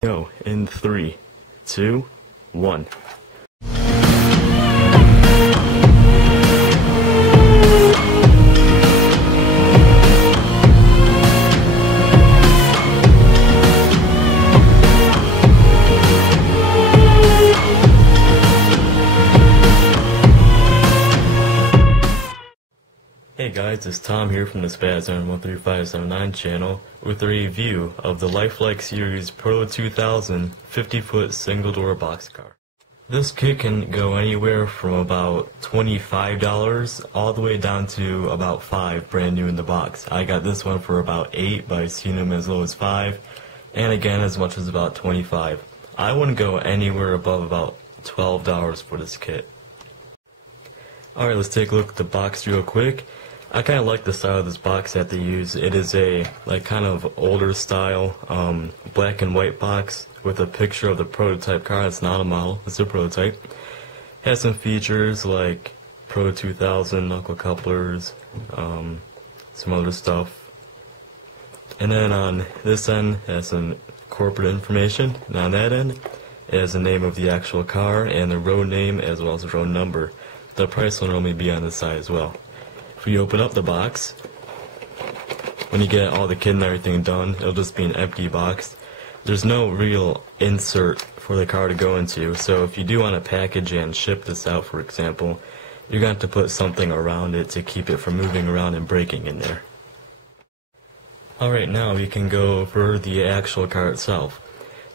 Go in 3, 2, 1. Hey guys, it's Tom here from the spazman 13579 channel with a review of the Lifelike series Proto 2000 50-foot single-door boxcar. This kit can go anywhere from about $25 all the way down to about $5 brand new in the box. I got this one for about $8, but I've seen them as low as $5, and again as much as about $25. I wouldn't go anywhere above about $12 for this kit. Alright, let's take a look at the box real quick. I kind of like the style of this box that they use. It is a kind of older style black and white box with a picture of the prototype car. It's not a model, it's a prototype. It has some features like Proto 2000 knuckle couplers, some other stuff. And then on this end it has some corporate information, and on that end it has the name of the actual car and the road name as well as the road number. The price will normally be on the side as well. If you open up the box, when you get all the kit and everything done, it'll just be an empty box. There's no real insert for the car to go into, so if you do want to package and ship this out, for example, you're going to have to put something around it to keep it from moving around and breaking in there. Alright, now we can go over the actual car itself.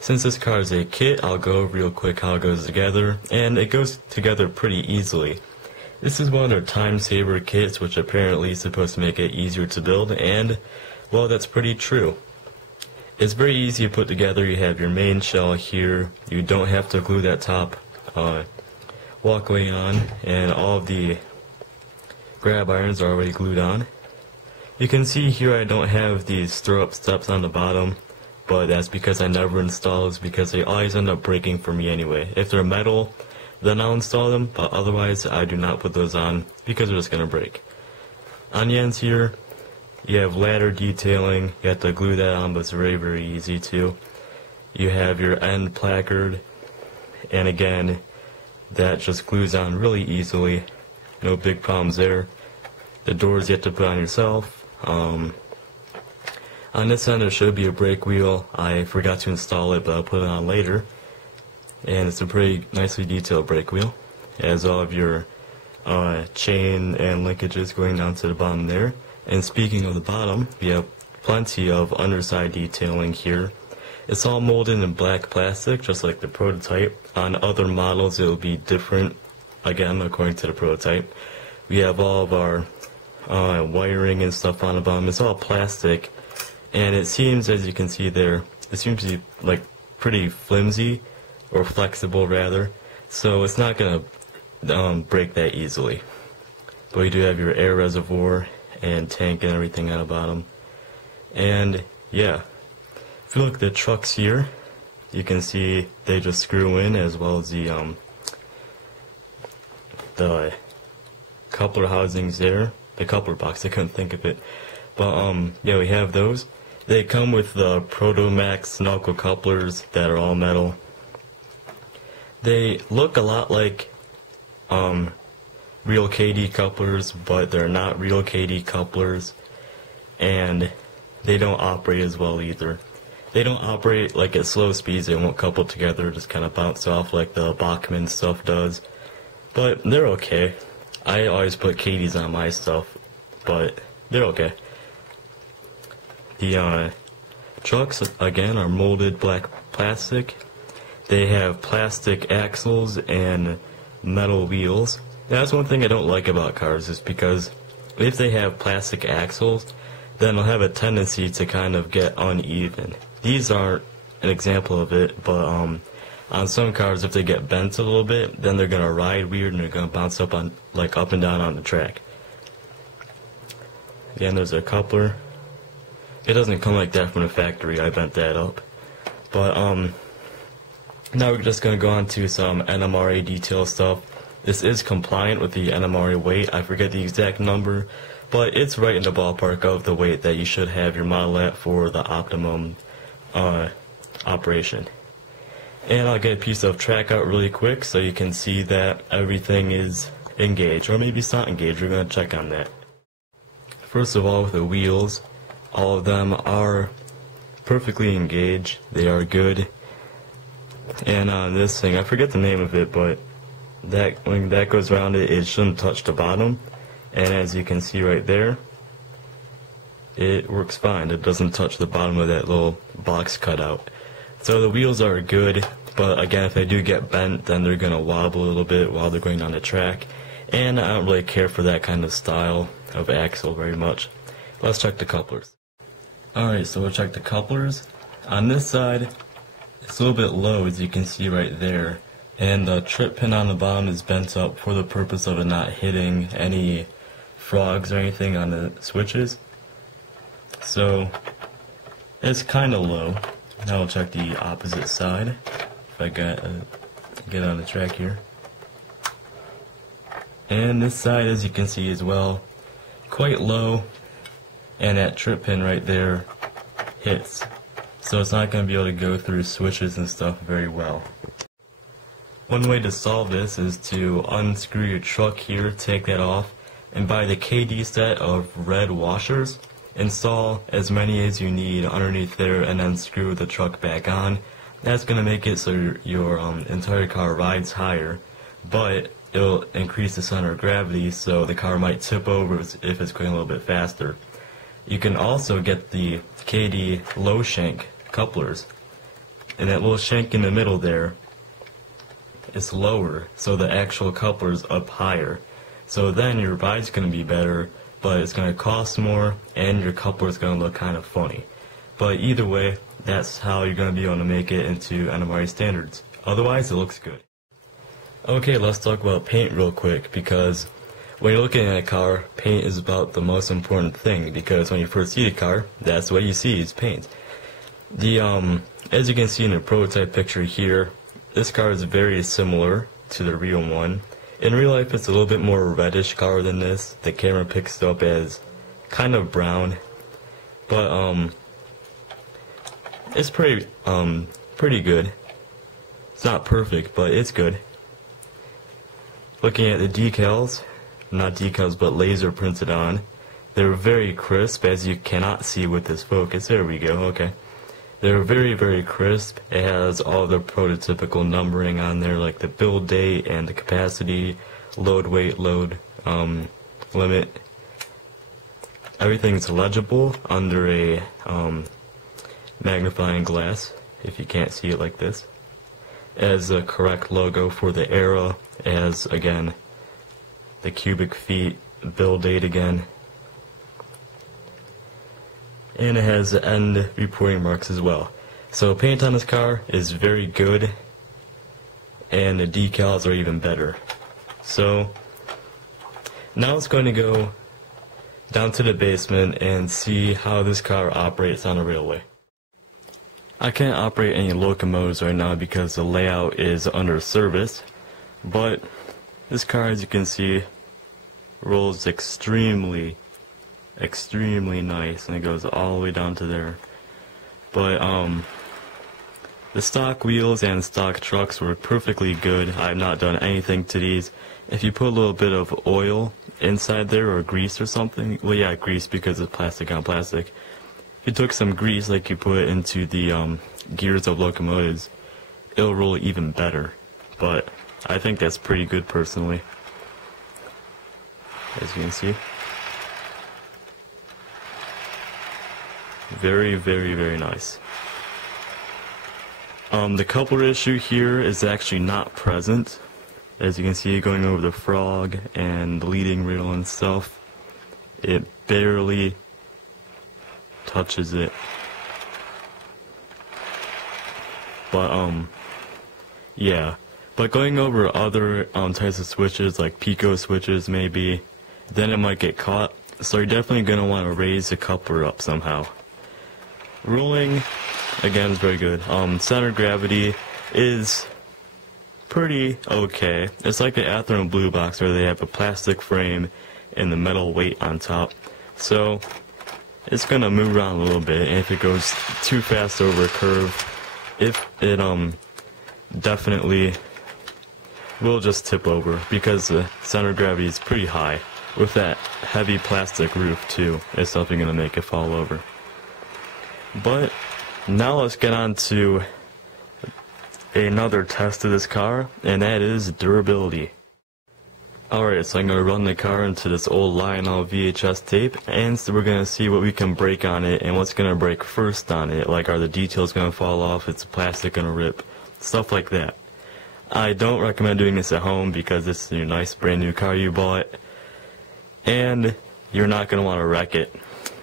Since this car is a kit, I'll go over real quick how it goes together, and it goes together pretty easily. This is one of their time saver kits, which apparently is supposed to make it easier to build, and, well, that's pretty true. It's very easy to put together. You have your main shell here. You don't have to glue that top walkway on, and all of the grab irons are already glued on. You can see here I don't have these stirrup steps on the bottom, but that's because I never install those because they always end up breaking for me anyway. If they're metal, then I'll install them, but otherwise I do not put those on because they're just going to break. On the ends here, you have ladder detailing. You have to glue that on, but it's very, very easy too. You have your end placard, and again, that just glues on really easily. No big problems there. The doors you have to put on yourself. On this end there should be a brake wheel. I forgot to install it, but I'll put it on later. And it's a pretty nicely detailed brake wheel. It has all of your chain and linkages going down to the bottom there. And speaking of the bottom, we have plenty of underside detailing here. It's all molded in black plastic, just like the prototype. On other models it will be different, again, according to the prototype. We have all of our wiring and stuff on the bottom. It's all plastic, and it seems, as you can see there, it seems to be like pretty flimsy, or flexible rather, so it's not going to break that easily. But you do have your air reservoir and tank and everything on the bottom. And yeah, if you look at the trucks here, you can see they just screw in, as well as the coupler housings there. The coupler box, I couldn't think of it. But yeah, we have those. They come with the Proto Max knuckle couplers that are all metal. They look a lot like real kadee couplers, but they're not real kadee couplers, and they don't operate as well either. They don't operate like at slow speeds. They won't couple together, just kind of bounce off like the Bachmann stuff does, but they're okay. I always put kadees on my stuff, but they're okay. The trucks, again, are molded black plastic. They have plastic axles and metal wheels. That's one thing I don't like about cars, is because if they have plastic axles, then they'll have a tendency to kind of get uneven. These aren't an example of it, but on some cars, if they get bent a little bit, then they're going to ride weird and they're going to bounce up and down on the track. Again, there's a coupler. It doesn't come like that from the factory. I bent that up. But now we're just going to go on to some NMRA detail stuff. This is compliant with the NMRA weight. I forget the exact number, but it's right in the ballpark of the weight that you should have your model at for the optimum operation. And I'll get a piece of track out really quick so you can see that everything is engaged, or maybe it's not engaged. We're going to check on that. First of all, with the wheels, all of them are perfectly engaged. They are good. And on this thing, I forget the name of it, but when that goes around it, it shouldn't touch the bottom. And as you can see right there, it works fine. It doesn't touch the bottom of that little box cutout. So the wheels are good, but again, if they do get bent, then they're going to wobble a little bit while they're going down the track. And I don't really care for that kind of style of axle very much. Let's check the couplers. Alright, so we'll check the couplers. On this side, it's a little bit low, as you can see right there. And the trip pin on the bottom is bent up for the purpose of it not hitting any frogs or anything on the switches. So it's kind of low. Now we'll check the opposite side. If I get on the track here. And this side, as you can see as well, quite low. And that trip pin right there hits. So it's not going to be able to go through switches and stuff very well. One way to solve this is to unscrew your truck here, take that off, and buy the kadee set of red washers. Install as many as you need underneath there and then screw the truck back on. That's going to make it so your entire car rides higher, but it'll increase the center of gravity, so the car might tip over if it's going a little bit faster. You can also get the kadee low shank couplers, and that little shank in the middle there is lower, so the actual coupler's up higher. So then your ride's going to be better, but it's going to cost more, and your coupler is going to look kind of funny. But either way, that's how you're going to be able to make it into NMRA standards. Otherwise, it looks good. Okay, let's talk about paint real quick, because when you're looking at a car, paint is about the most important thing, because when you first see a car, that's what you see is paint. As you can see in the prototype picture here, this car is very similar to the real one. In real life, it's a little bit more reddish color than this. The camera picks it up as kind of brown, but it's pretty good. It's not perfect, but it's good. Looking at the decals, not decals, but laser printed on, they're very crisp, as you cannot see with this focus. There we go. Okay, they're very, very crisp. It has all the prototypical numbering on there, like the build date and the capacity, load weight, load limit. Everything's legible under a magnifying glass, if you can't see it like this. As the correct logo for the era, as again the cubic feet, build date again, and it has the end reporting marks as well. So paint on this car is very good, and the decals are even better. So now it's going to go down to the basement and see how this car operates on a railway. I can't operate any locomotives right now because the layout is under service, but this car, as you can see, rolls extremely nice, and it goes all the way down to there. But the stock wheels and stock trucks were perfectly good. I've not done anything to these. If you put a little bit of oil inside there, or grease or something, well, yeah, grease, because it's plastic on plastic. If you took some grease like you put into the gears of locomotives, it'll roll even better. But I think that's pretty good personally, as you can see. Very, very, very nice. The coupler issue here is actually not present. As you can see, going over the frog and the leading rail and stuff, it barely touches it. But yeah. But going over other types of switches, like pico switches maybe, then it might get caught. So you're definitely going to want to raise the coupler up somehow. Rolling, again, is very good. Center of gravity is pretty okay. It's like the athearn blue box, where they have a plastic frame and the metal weight on top. So it's going to move around a little bit, and if it goes too fast over a curve, if it definitely will just tip over because the center of gravity is pretty high. With that heavy plastic roof too, it's definitely going to make it fall over. But now let's get on to another test of this car, and that is durability. Alright, so I'm going to run the car into this old Lionel VHS tape, and so we're going to see what we can break on it and what's going to break first on it. Like, are the details going to fall off? Is the plastic going to rip? Stuff like that. I don't recommend doing this at home because this is your nice brand new car you bought, and you're not going to want to wreck it.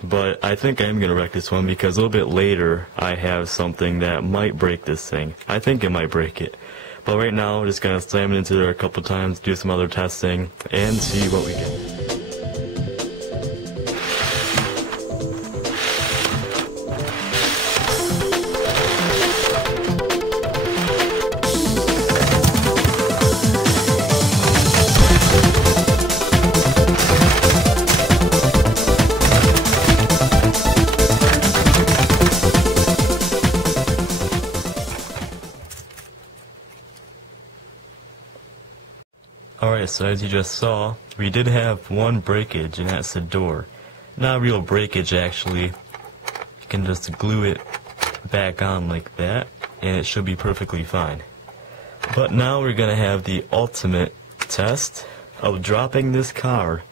But I think I am going to wreck this one because a little bit later I have something that might break this thing. I think it might break it. But right now, we're just going to slam it into there a couple times, do some other testing, and see what we get. Alright, so as you just saw, we did have one breakage, and that's the door. Not a real breakage, actually. You can just glue it back on like that, and it should be perfectly fine. But now we're going to have the ultimate test of dropping this car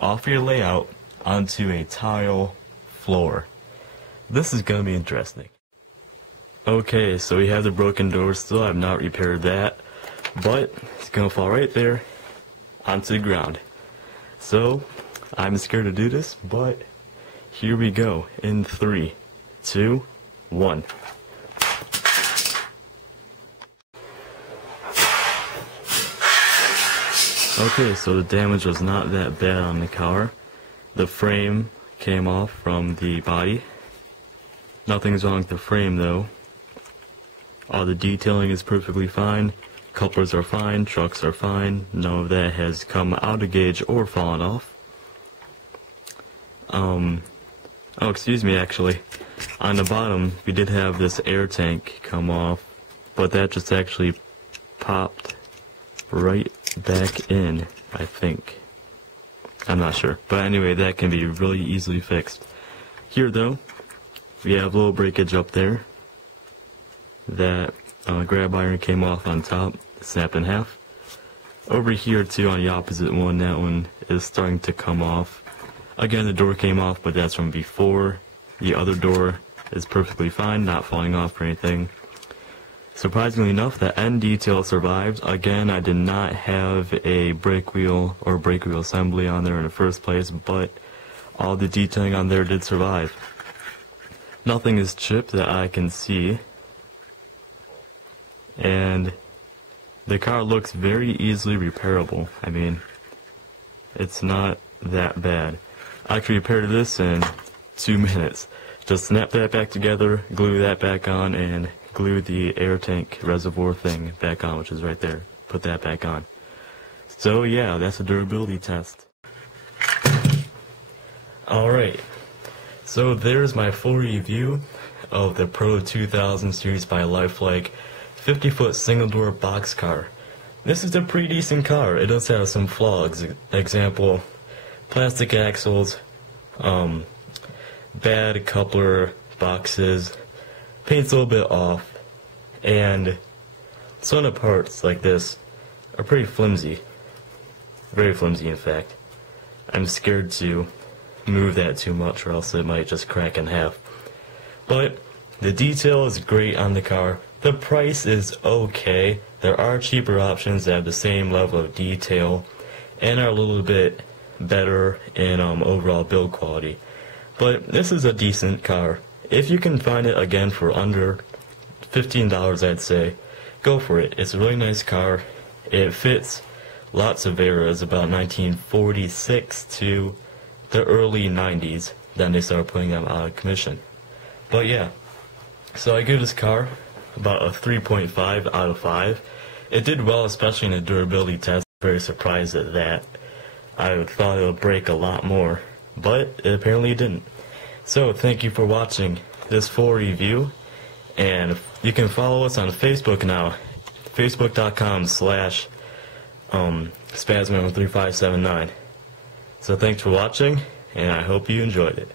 off your layout onto a tile floor. This is going to be interesting. Okay, so we have the broken door still. I've not repaired that. But it's going to fall right there onto the ground. So, I'm scared to do this, but here we go in 3, 2, 1. Okay, so the damage was not that bad on the car. The frame came off from the body. Nothing's wrong with the frame though. All the detailing is perfectly fine. Couplers are fine, trucks are fine, none of that has come out of gauge or fallen off. Oh, excuse me, actually. On the bottom, we did have this air tank come off, but that just actually popped right back in, I think. I'm not sure. But anyway, that can be really easily fixed. Here, though, we have a little breakage up there. That grab iron came off on top, snapped in half. Over here too, on the opposite one, that one is starting to come off. Again, the door came off, but that's from before. The other door is perfectly fine, not falling off or anything. Surprisingly enough, the end detail survived. Again, I did not have a brake wheel or brake wheel assembly on there in the first place, but all the detailing on there did survive. Nothing is chipped that I can see. And the car looks very easily repairable. I mean, it's not that bad. I could repair this in 2 minutes. Just snap that back together, glue that back on, and glue the air tank reservoir thing back on, which is right there. Put that back on. So yeah, that's a durability test. Alright, so there's my full review of the Proto 2000 series by Lifelike 50-foot single-door boxcar. This is a pretty decent car. It does have some flaws. Example, plastic axles, bad coupler boxes, paint's a little bit off, and some of the parts, like this, are pretty flimsy. Very flimsy, in fact. I'm scared to move that too much or else it might just crack in half. But the detail is great on the car. The price is okay. There are cheaper options that have the same level of detail and are a little bit better in overall build quality. But this is a decent car. If you can find it again for under $15, I'd say, go for it. It's a really nice car. It fits lots of eras, about 1946 to the early 90s. Then they started putting them out of commission. But yeah, so I give this car about a 3.5 out of 5. It did well, especially in the durability test. Very surprised at that. I thought it would break a lot more, but it apparently didn't. So thank you for watching this full review, and You can follow us on Facebook now, facebook.com/spazman3579. So thanks for watching, and I hope you enjoyed it.